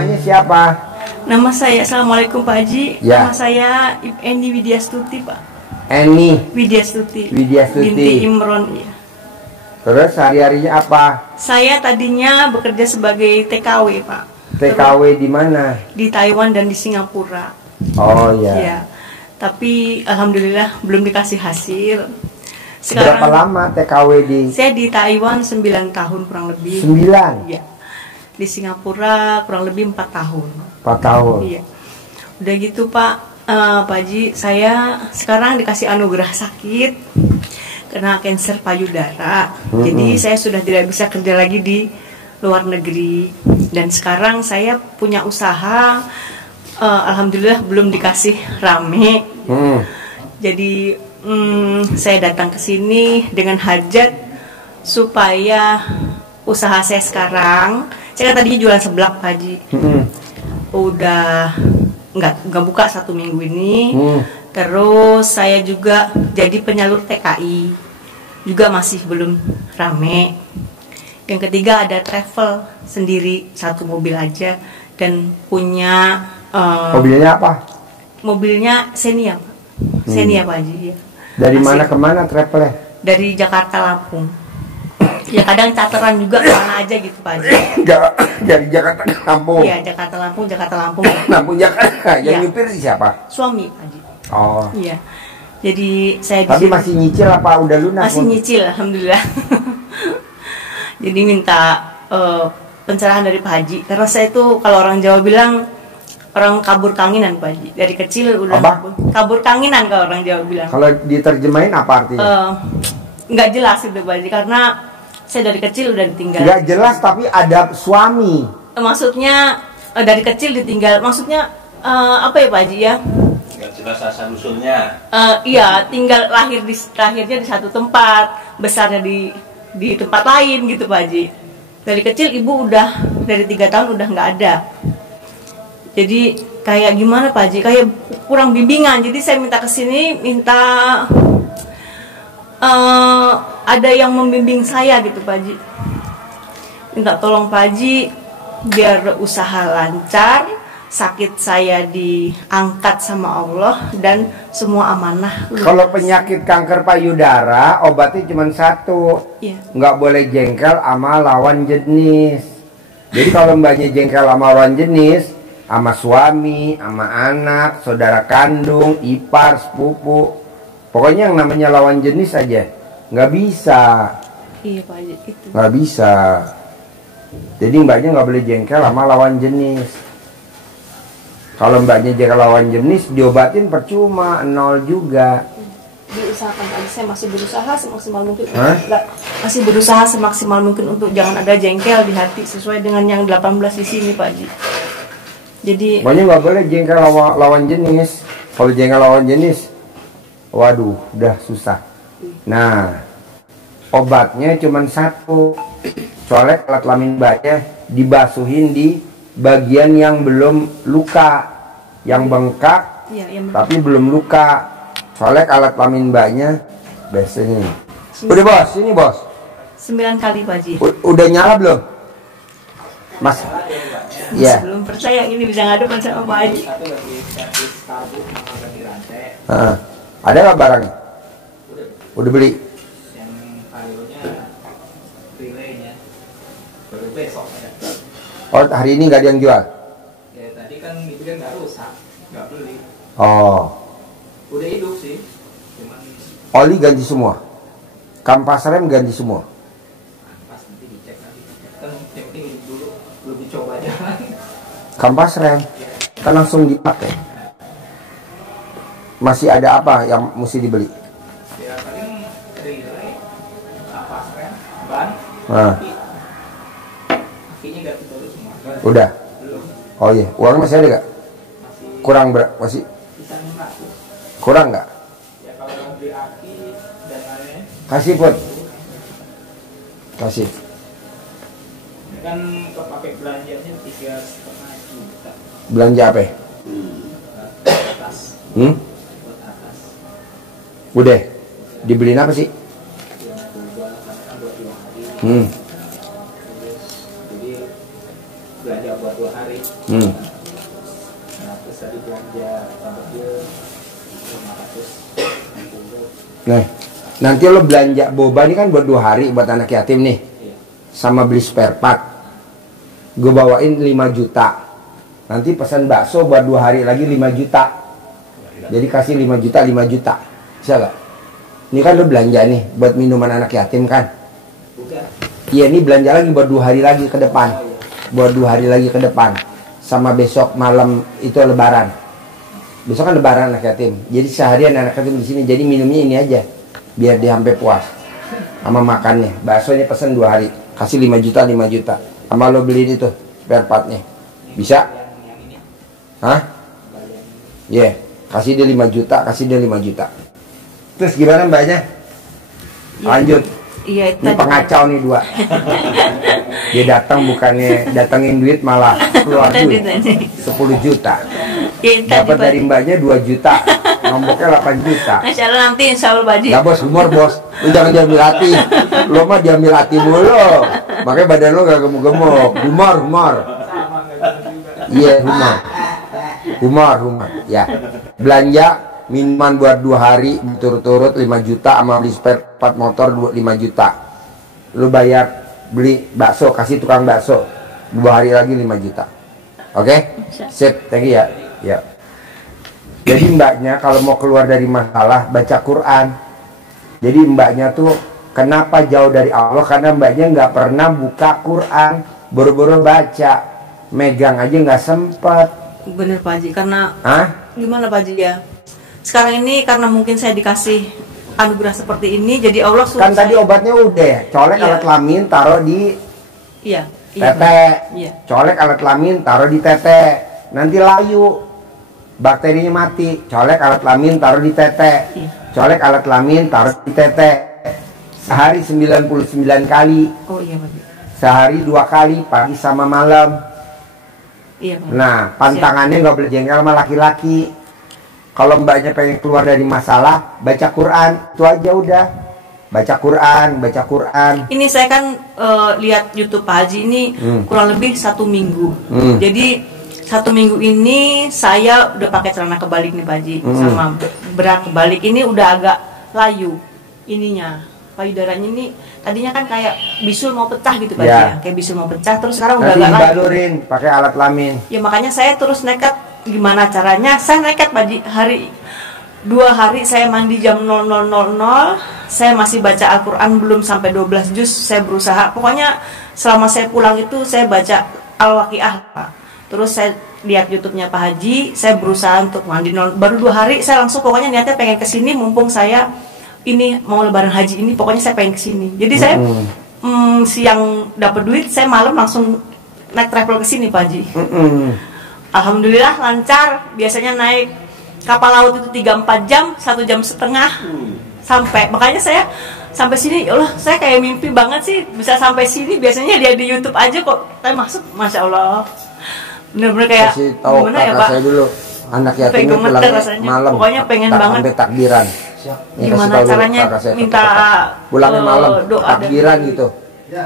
namanya siapa? Nama saya, Assalamualaikum Pak Haji. Ya. Nama saya Eni Widyastuti Pak. Eni Widyastuti. Widyastuti. Binti Imron ya. Terus hari-harinya apa? Saya tadinya bekerja sebagai TKW Pak. TKW di mana? Di Taiwan dan di Singapura. Oh ya. Ya. Tapi alhamdulillah belum dikasih hasil. Berapa lama TKW di? Saya di Taiwan 9 tahun kurang lebih. 9? Iya. Di Singapura kurang lebih 4 tahun. 4 tahun. Iya. Udah gitu Pak, Pak Haji, saya sekarang dikasih anugerah sakit kena kanker payudara. Jadi saya sudah tidak bisa kerja lagi di luar negeri. Dan sekarang saya punya usaha, alhamdulillah belum dikasih rame. Jadi saya datang ke sini dengan hajat supaya usaha saya sekarang, saya kan tadinya jualan seblak Pak Haji. Udah nggak buka 1 minggu ini. Terus saya juga jadi penyalur TKI, juga masih belum rame. Yang ketiga ada travel sendiri 1 mobil aja dan punya mobilnya apa? Mobilnya Xenia Pak. Xenia Pak Haji ya. Dari mana ke mana travelnya? Dari Jakarta Lampung. Ya kadang charteran juga kemana aja gitu Pak Haji. Dari Jakarta ke Lampung. Iya, Jakarta Lampung, Jakarta Lampung. Lampung Jakarta. Yang Ya. nyupir siapa? Suami Pak Haji. Oh. Iya. Jadi saya Tapi masih nyicil apa udah lunas? masih nyicil, alhamdulillah. Jadi minta pencerahan dari Pak Haji. Karena saya itu kalau orang Jawa bilang orang kabur kanginan Pak Haji. Dari kecil udah kabur kanginan kalau orang Jawa bilang. Kalau diterjemahin apa artinya? Nggak jelas itu Pak Haji karena saya dari kecil udah ditinggal. Nggak jelas tapi ada suami. Maksudnya dari kecil ditinggal. Maksudnya apa ya Pak Haji ya? Nggak jelas asal usulnya. Iya, tinggal lahirnya di satu tempat, besarnya di tempat lain gitu Pak Haji. Dari kecil ibu udah dari 3 tahun udah nggak ada. Jadi kayak gimana Pak Haji? Kayak kurang bimbingan. Jadi saya minta kesini, minta ada yang membimbing saya gitu Pak Haji. Minta tolong Pak Haji biar usaha lancar. Sakit saya diangkat sama Allah dan semua amanah. Kalau penyakit kanker payudara obatnya cuma 1. Iya. Nggak boleh jengkel sama lawan jenis. Jadi kalau mbaknya jengkel sama lawan jenis, sama suami, sama anak, saudara kandung, ipar, sepupu, pokoknya yang namanya lawan jenis aja nggak bisa. Iya Pak Haji itu. Nggak bisa. Jadi mbaknya nggak boleh jengkel sama lawan jenis. Kalau mbaknya jengkel lawan jenis, diobatin percuma, 0 juga. Diusahakan Pak Haji, saya masih berusaha semaksimal mungkin. Masih berusaha semaksimal mungkin untuk jangan ada jengkel di hati sesuai dengan yang 18 di sini Pak Haji. Jadi pokoknya nggak boleh jengkel lawan jenis. Kalau jengkel lawan jenis, waduh, udah susah. Nah, obatnya cuma 1. Colek alat kelamin mbaknya dibasuhin di bagian yang belum luka, yang bengkak, tapi belum luka. Colek alat kelamin mbaknya, biasanya. Udah bos, sini bos. 9 kali Pak Haji. Udah nyala belum, Mas? Iya. Belum percaya ini bisa ngadu sama Pak Haji. Ada nggak barangnya? Udah beli? Yang akhirnya relaynya baru besok ya. Oh, hari ini nggak ada yang jual? Ya tadi kan itu kan nggak rusak, nggak beli. Oh. Udah hidup sih, cuman Oli ganti semua, kampas rem ganti semua. pas nanti dicek lagi. Kan yang penting hidup dulu, belum dicoba jalan. Kampas rem kan langsung dipakai. Masih ada apa yang mesti dibeli? Ya paling relay, apa rem, ban, Nah, kakinya ganti baru semua. udah. Belum, Oh iya, uang masih ada nggak? masih Kurang masih bisa 600. kurang nggak? Ya kalau mau beli aki dan lainnya, Kasih put, kasih. ya kan kepakai belanjanya 3,5 juta. Belanja apa? Atas, buat atas. Udah. Dibeliin apa sih? Yang kedua kan buat 2 hari. Terus jadi belanja buat 2 hari. Hmm. Nah, terus tadi belanja mobil 560. Nah, nanti lo belanja boba ini kan buat 2 hari buat anak yatim nih. Iya. Sama beli spare part. Gue bawain 5 juta. Nanti pesan bakso buat 2 hari lagi 5 juta. Jadi kasih 5 juta, 5 juta. Bisa gak? Ini kan lo belanja nih buat minuman anak yatim kan? Bukan. Iya, ini belanja lagi buat 2 hari lagi ke depan. Buat 2 hari lagi ke depan. Sama besok malam itu lebaran. Besok kan lebaran anak yatim. Jadi seharian anak yatim di sini. Jadi minumnya ini aja. Biar dia sampai puas. Sama makannya. Baksonya pesen 2 hari. Kasih 5 juta, 5 juta. Sama lo beliin itu spare partnya. Bisa? Hah? Iya. Yeah. Kasih dia 5 juta, kasih dia 5 juta. Terus gimana mbaknya? Lanjut. Iya, Ini pengacau nih 2. Dia datang bukannya datengin duit malah keluar duit 10 juta. Dapat dari mbaknya 2 juta. Nomboknya 8 juta. Masya Allah, nanti insya Allah Pak Haji. Ya bos, humor bos. Lu jangan diambil hati. Lo mah diambil hati mulu. Makanya badan lo gak gemuk-gemuk. Humor. Iya, humor. Ya. Belanja minuman buat 2 hari berturut-turut 5 juta sama beli spare part motor 5 juta. Lu bayar beli bakso, kasih tukang bakso 2 hari lagi 5 juta. Oke? Sip, thank you ya. Ya. Jadi mbaknya kalau mau keluar dari masalah baca Quran. Jadi mbaknya tuh kenapa jauh dari Allah? Karena mbaknya nggak pernah buka Quran, buru-buru baca, megang aja nggak sempet. Bener Pak Haji, karena gimana Pak Haji ya? Sekarang ini karena mungkin saya dikasih anugerah seperti ini, jadi Allah suruh kan tadi obatnya udah colek alat kelamin taruh di tete, colek alat kelamin taruh di tete, nanti layu, bakterinya mati. Colek alat kelamin taruh di tete, colek alat kelamin taruh di tete. Sehari 99 kali. Oh iya Pak. Sehari 2 kali, pagi sama malam. Iya Pak. Nah, pantangannya nggak boleh jengkel sama laki-laki. Kalau mbaknya pengen keluar dari masalah, baca Quran, itu aja udah. Baca Quran. Ini saya kan lihat YouTube Pak Haji ini kurang lebih 1 minggu. Jadi 1 minggu ini saya udah pakai celana kebalik nih Pak Haji, sama bra kebalik ini udah agak layu ininya. Payudaranya ini tadinya kan kayak bisul mau pecah gitu Pak Haji, ya. Kayak bisul mau pecah, terus sekarang udah agak layu. Balurin pakai alat kelamin. Ya makanya saya terus nekat. Gimana caranya? Saya nekat Pak Haji, 2 hari saya mandi jam 00.00, saya masih baca Al-Quran belum sampai 12 juz, saya berusaha. Pokoknya selama saya pulang itu saya baca Al-Waqiah Pak. Terus saya lihat YouTube-nya Pak Haji, saya berusaha untuk mandi baru 2 hari saya langsung pokoknya niatnya pengen kesini, mumpung saya ini mau lebaran haji ini, pokoknya saya pengen kesini. Jadi saya siang dapat duit, saya malam langsung naik travel kesini Pak Haji. Alhamdulillah lancar. Biasanya naik kapal laut itu 3-4 jam, 1,5 jam sampai. Makanya saya sampai sini, ya Allah, saya kayak mimpi banget sih bisa sampai sini. Biasanya dia di YouTube aja kok saya masuk, Masya Allah. Bener-bener kayak kasih tahu gimana ya Pak? Saya dulu anak yatim itu pulangnya malam. Pokoknya pengen banget. Sampai takbiran. Gimana caranya minta pulangnya malam, doa takbiran gitu.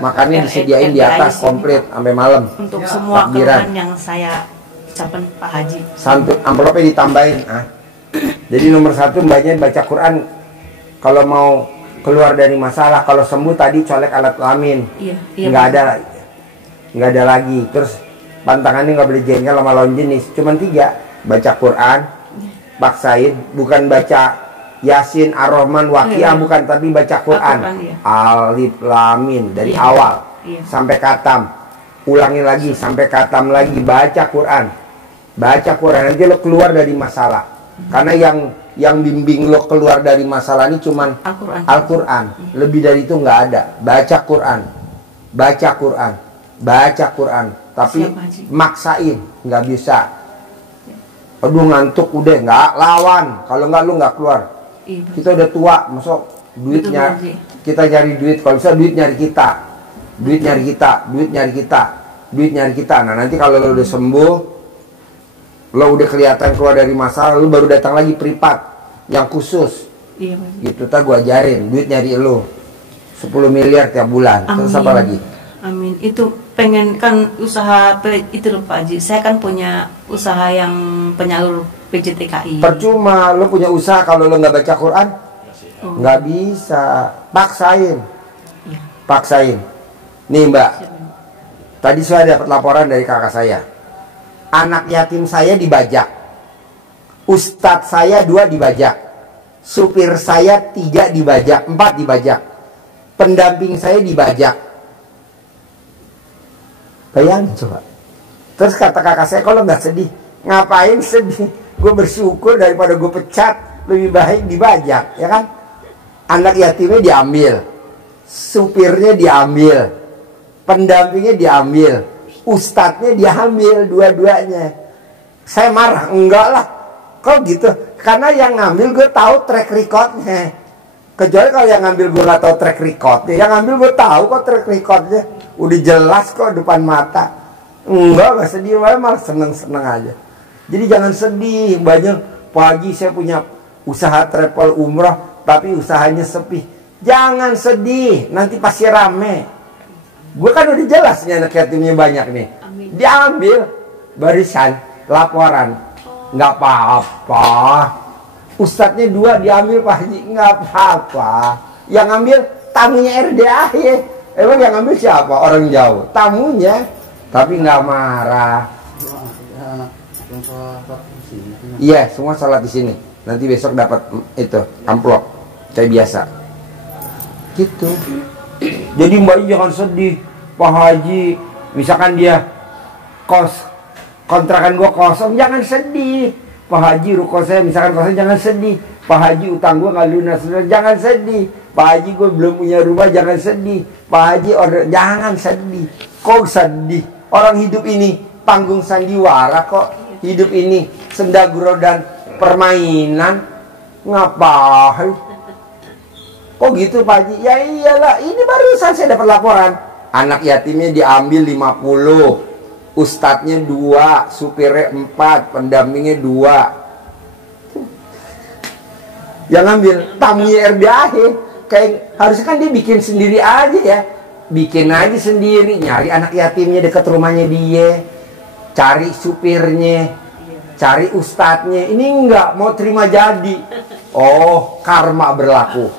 Makannya disediain di atas komplit sampai malam. Untuk semua keluhan yang saya ucapan Pak Haji. Santun amplopnya ditambahin. Jadi nomor 1 mbaknya baca Quran. Kalau mau keluar dari masalah, kalau sembuh tadi colek alat kelamin. Iya, nggak ada lagi. Terus pantangannya nggak boleh jengkel sama lawan jenis. Cuman 3, baca Quran, paksain, bukan baca Yasin, Ar-Rahman, Waqiah, bukan, tapi baca Quran. Alif Lam Mim dari awal sampai katam. Ulangi lagi sampai katam lagi, baca Quran. Baca Quran aja lo keluar dari masalah. Karena yang bimbing lo keluar dari masalah ini cuman Al-Quran. Lebih dari itu nggak ada. Baca Quran. Tapi maksain, nggak bisa. Aduh ngantuk udah, nggak lawan. Kalau nggak lo nggak keluar. Kita udah tua, masuk duitnya. Kita cari duit. Kalau bisa duit nyari kita. Nah nanti kalau lo udah sembuh, lo udah kelihatan keluar dari masalah, lo baru datang lagi privat yang khusus. Gitu tak gua ajarin duit nyari lo 10 miliar tiap bulan. Terus apa lagi? Amin. Itu pengen kan usaha itu loh Pak Haji. Saya kan punya usaha yang penyalur PJTKI. Percuma lo punya usaha kalau lo nggak baca Quran, nggak bisa. Paksain. Nih Mbak, tadi saya dapat laporan dari kakak saya. Anak yatim saya dibajak, ustadz saya 2 dibajak, supir saya 3 dibajak, 4 dibajak, pendamping saya dibajak. Bayangin coba. Terus kata kakak saya, kalau nggak sedih, ngapain sedih? Gue bersyukur daripada gue pecat, lebih baik dibajak, ya kan? Anak yatimnya diambil, supirnya diambil, pendampingnya diambil, ustadznya diambil, dua-duanya. Saya marah, enggak lah. Kok gitu? Karena yang ngambil gue tahu track recordnya. Kecuali kalau yang ngambil gue nggak tahu track recordnya. Yang ngambil gue tahu kok track recordnya. Udah jelas kok depan mata. Enggak sedih, malah seneng-seneng aja. Jadi jangan sedih. Banyak pagi saya punya usaha travel umroh, tapi usahanya sepi. Jangan sedih, nanti pasti rame. Gue kan udah jelas nih anak yatimnya banyak nih. Amin. Diambil barisan laporan, nggak apa-apa. Ustadznya 2 diambil Pak Haji, nggak apa-apa. Yang ambil tamunya RDAY. Emang yang ambil siapa? Orang jauh. Tamunya, tapi nggak marah. Iya, semua sholat di sini. Nanti besok dapat itu amplop kayak biasa. Gitu. Jadi Mbak jangan sedih, Pak Haji. Misalkan dia kontrakan gua kosong, jangan sedih. Pak Haji ruko saya misalkan kosong, jangan sedih. Pak Haji utang gua nggak lunas, jangan sedih. Pak Haji gua belum punya rumah, jangan sedih. Pak Haji order, jangan sedih. Kok sedih? Orang hidup ini panggung sandiwara kok. Hidup ini sendaguro dan permainan. Ngapain? Kok gitu Pak Haji? Ya iyalah, ini barusan saya dapat laporan. Anak yatimnya diambil 50, ustadznya 2, supirnya 4, pendampingnya 2. Yang ambil tamunya RDAY. Kayak harusnya kan dia bikin sendiri aja ya. Bikin aja sendiri, nyari anak yatimnya dekat rumahnya dia, cari supirnya, cari ustadznya. Ini enggak mau terima jadi. Oh, karma berlaku.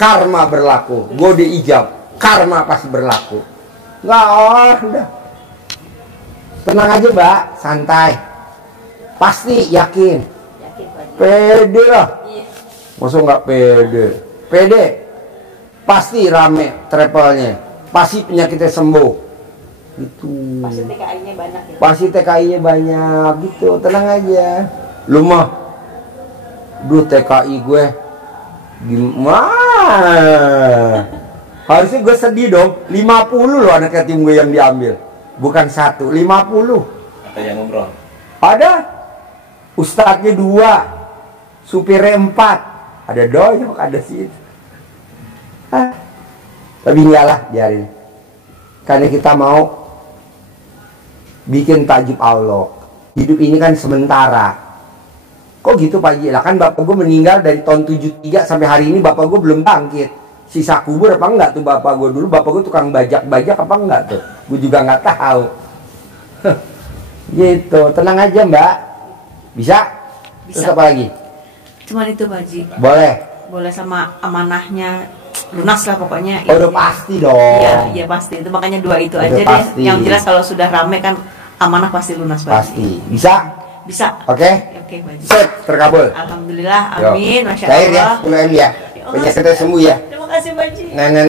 Karma berlaku. Gue diijab, karma pasti berlaku. Enggak, udah. Tenang aja Mbak, santai. Pasti yakin. Pede lah. Masa nggak pede? Pede. Pasti rame travelnya. Pasti penyakitnya sembuh. Gitu. Pasti TKI-nya banyak ya. Pasti TKI-nya banyak gitu. Tenang aja. Lu mah, duh TKI gue gimana? Harusnya gue sedih dong. 50 loh anak yatim gue yang diambil. Bukan 1, 50. Ada yang umroh. Ada. Ustadznya 2, supirnya 4. Ada doyok, ada sih. Tapi enggak lah, biarin. Karena kita mau bikin takjub Allah. Hidup ini kan sementara. Kok gitu Pak Haji? Lah kan bapak gue meninggal dari tahun 73 sampai hari ini bapak gue belum bangkit. Sisa kubur apa enggak tuh bapak gue dulu? Bapak gue tukang bajak-bajak apa enggak tuh? Gue juga nggak tahu. Gitu, tenang aja Mbak. Bisa? Terus apa lagi? Cuman itu Pak Haji. Boleh sama amanahnya lunas lah pokoknya. Oh, udah pasti dong. Iya pasti. Itu makanya 2 itu Udah aja pasti. deh. Yang jelas kalau sudah rame kan amanah pasti lunas Pak Haji. Pasti. Bisa? Bisa. Oke? Oke Pak Haji. Set, terkabul. Alhamdulillah, Yo. amin, masya Cair ya, Allah. 10 M ya. Penyakitnya sembuh ya. Terima kasih Pak Haji. Nenek.